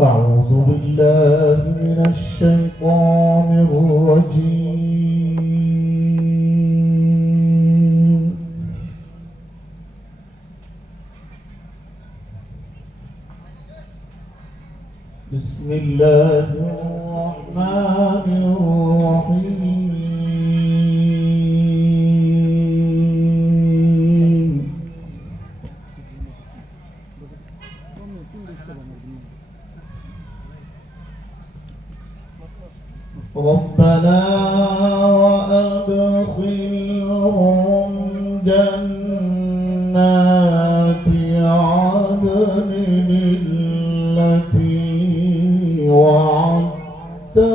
أعوذ بالله من الشيطان الرجيم. بسم الله الرحمن الرحيم. ربنا وأدخلهم جنات عدن التي وعدتهم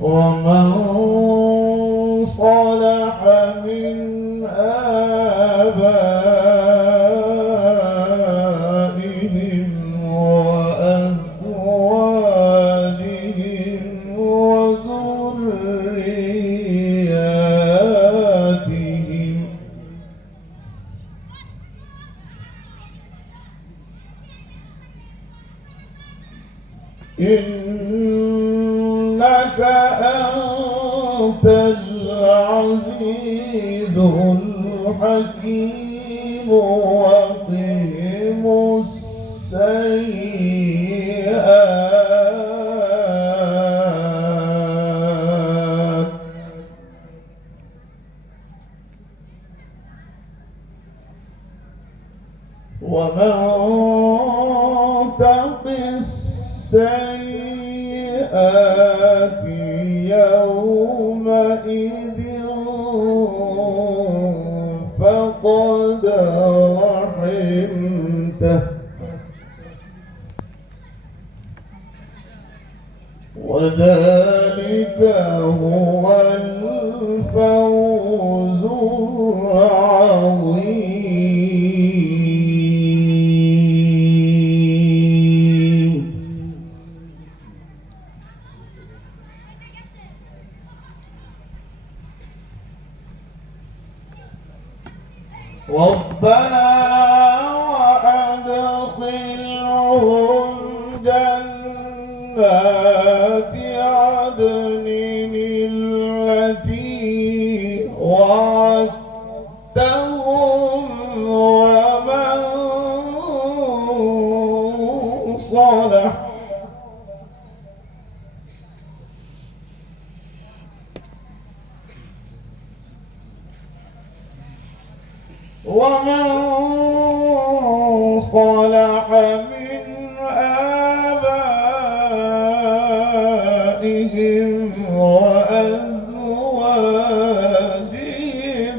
ومن صلح من آبائهم وأزواجهم وذرياتهم إنك أنت العزيز الحكيم وقهم السيئات ومن تق السيئات يومئذ فقد رحمته وذلك هو الفوز العظيم. ربنا وأدخلهم جنات عدن التي وعدتهم ومن صلح من آبائهم وأزواجهم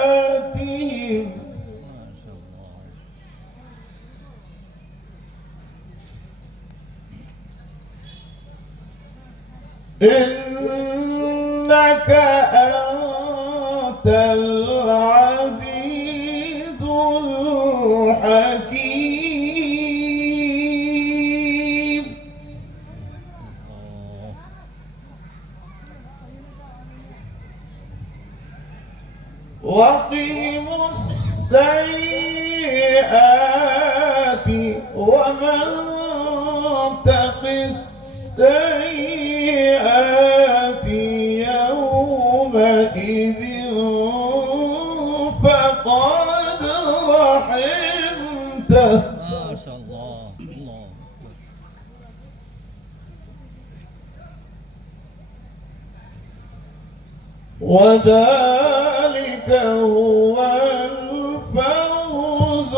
وذرياتهم إنك أنت العزيز الحكيم وقهم السيئات ومن تق السيئات يومئذ فقد رحمته ما شاء الله. الله وذلك هو الفوز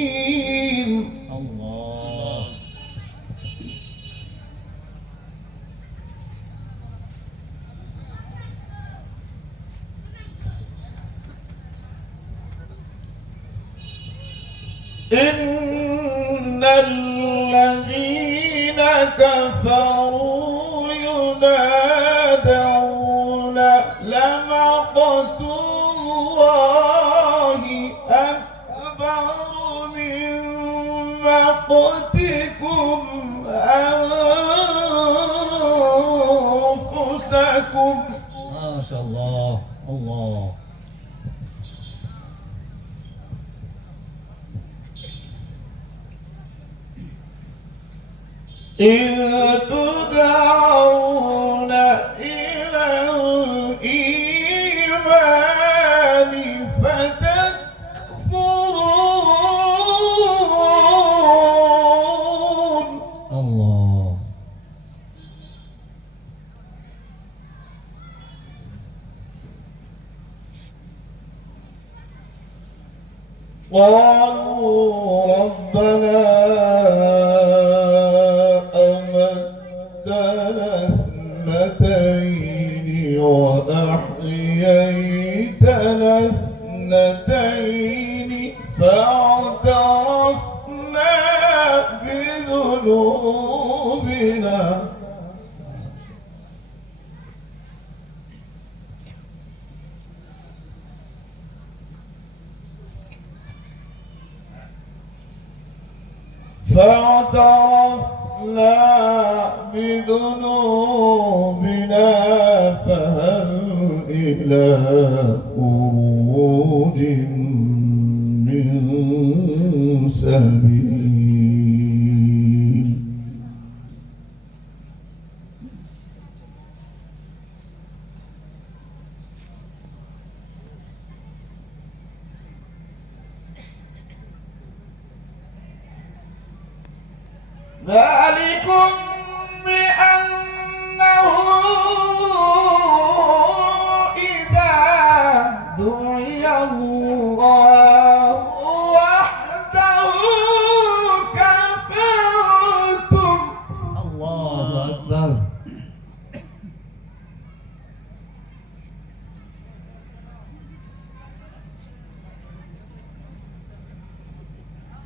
العظيم. الله إن الذين كفروا ينادون لا لمقت الله أكبر من مقتكم أنفسكم. ما شاء الله. الله. إذ تدعون إلى الإيمان فتكفرون. الله. قالوا ربنا أمتنا اثنتين وأحييتنا اثنتين فاعترفنا بذنوبنا بذنوبنا فهل إلى خروج من سبيل. ذلكم بأنه إذا دعي الله وحده كفرتم. الله أكبر.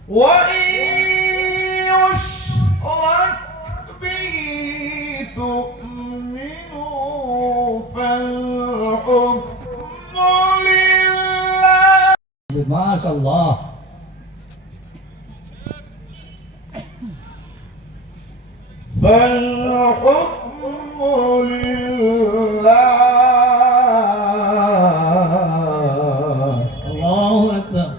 وإن يشرك به تؤمنوا فالحكم لله. ما شاء الله. فالحكم لله. الله أكبر.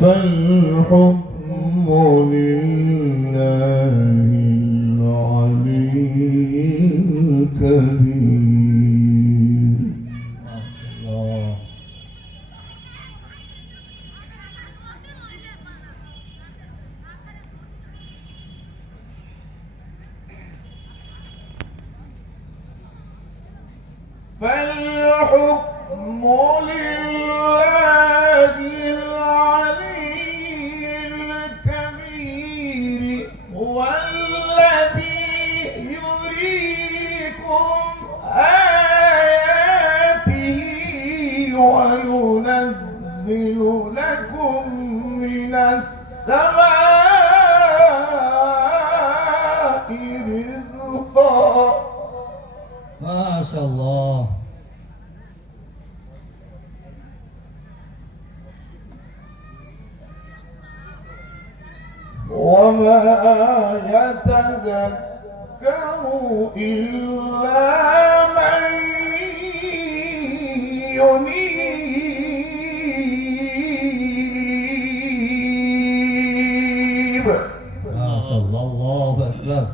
فالحكم لله العلي الكبير. ما شاء الله. فالحكم لله العلي الكبير هو الذي يريكم آياته وينزل لكم من السماء رزقا. ما شاء الله. وما يتذكر إلا من ينيب. ما شاء الله. الله أكبر.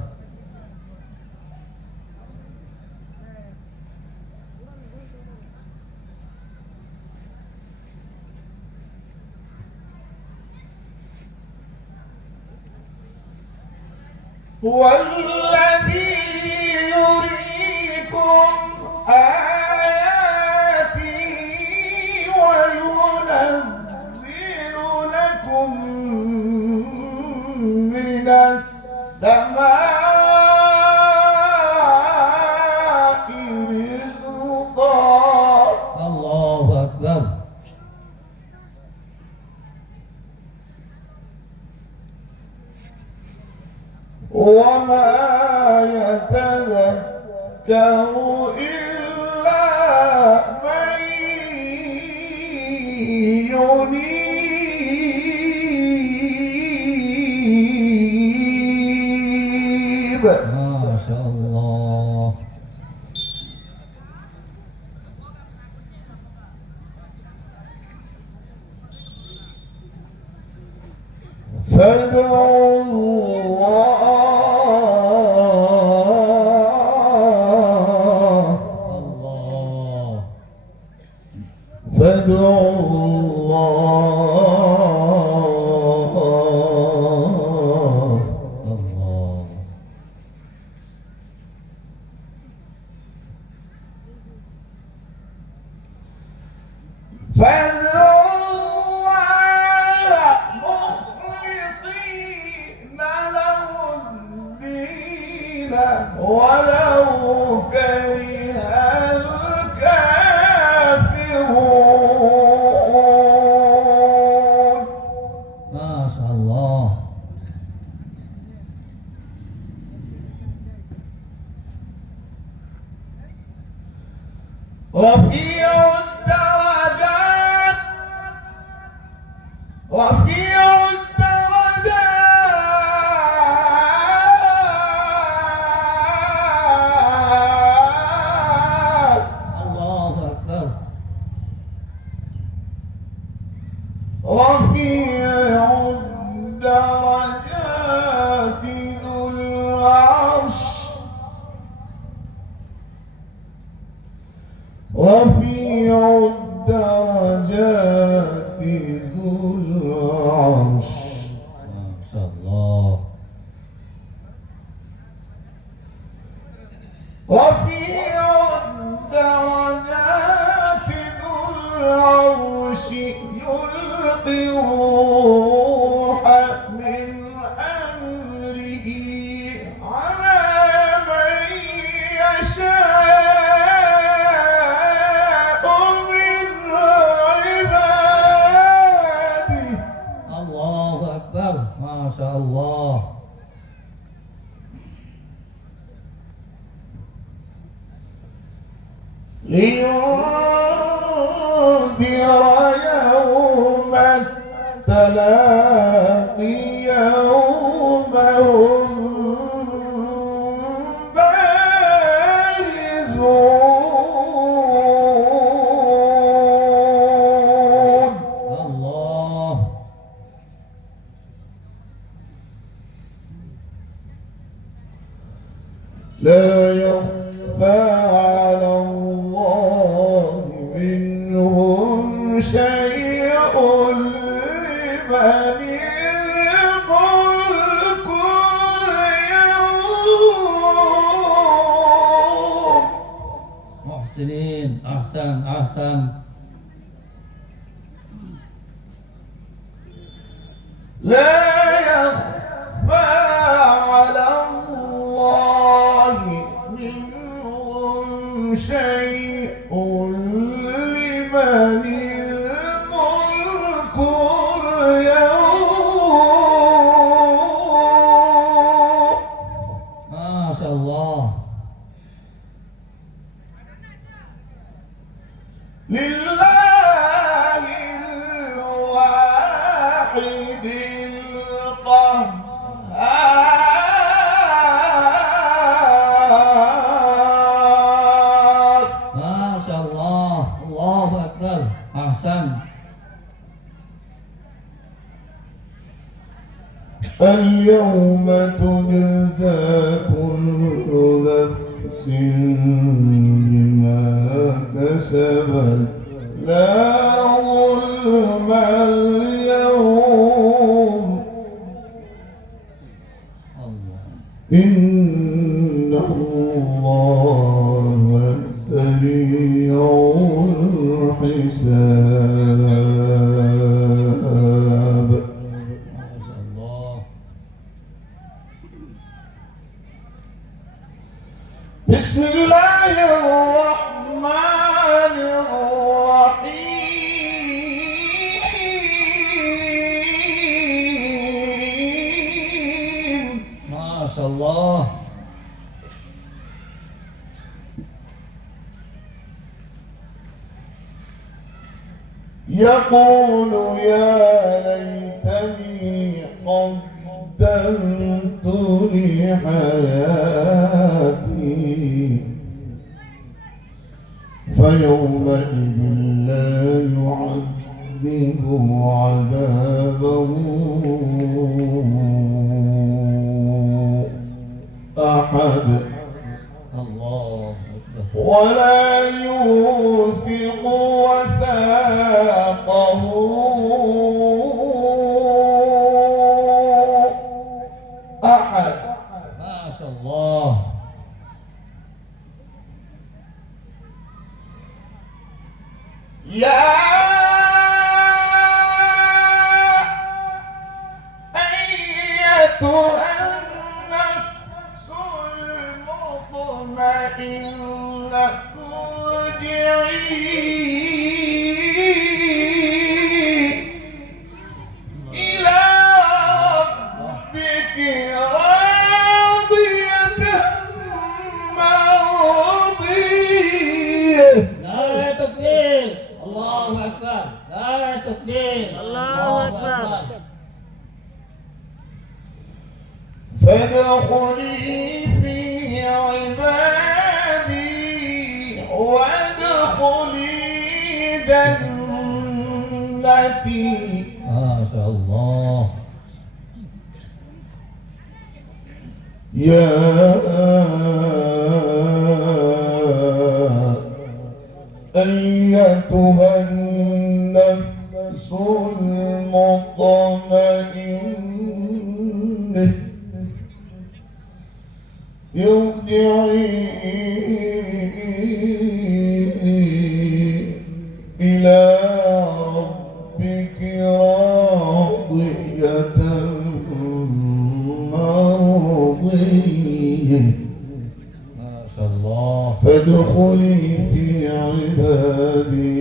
هو الذي يريكم آياته وينزل لكم من السماء رزقا. الله أكبر. وما إلا من ينيب. ما شاء الله. فادعوا الله الله. فادعوا الله الله. فادعوا الله مخلصين له الدين ولو كره الكافرون. ما شاء الله. رفيع الدرجات رفيع الدرجات الله أكبر. رفيع الدرجات ذو العرش رفيع الدرجات ذو العرش. ما شاء الله. رفيع الدرجات ذو العرش يلقي الروح من أمره على من يشاء من عباده. الله أكبر. ما شاء الله. لينذر يوم التلاق يوم هم بارزون. الله. لا يخفى على الله منهم شيء لمن الملك اليوم. محسنين. أحسن أحسن. لا يخفى على الله منهم شيء لمن الملك اليوم. ما شاء الله. لله الواحد القهار. ما شاء الله. الله أكبر. أحسن. اليوم تجزى كل نفس بما كسبت لا ظلم اليوم الله. إن الله سريع الحساب. ما شاء الله. بسم الله الرحمن الرحيم. ما شاء الله. يقول يا ليتني قدمت لحياتي فيومئذ لا يعذب عذابه أحد الله أكبر. ولا يوثق وثاقه أحد. ما شاء الله. يا أيتها النفس المطمئنة ارجعي إلى ربك راضية مرضية. نعم تكبير. الله أكبر. نعم تكبير. الله أكبر. فادخلي في عبادي وادخلي جنتي. ما شاء الله. يا أيتها النفس المطمئنة ارجعي إلى ربك راضية مرضية. ما شاء الله. فادخلي في عبادي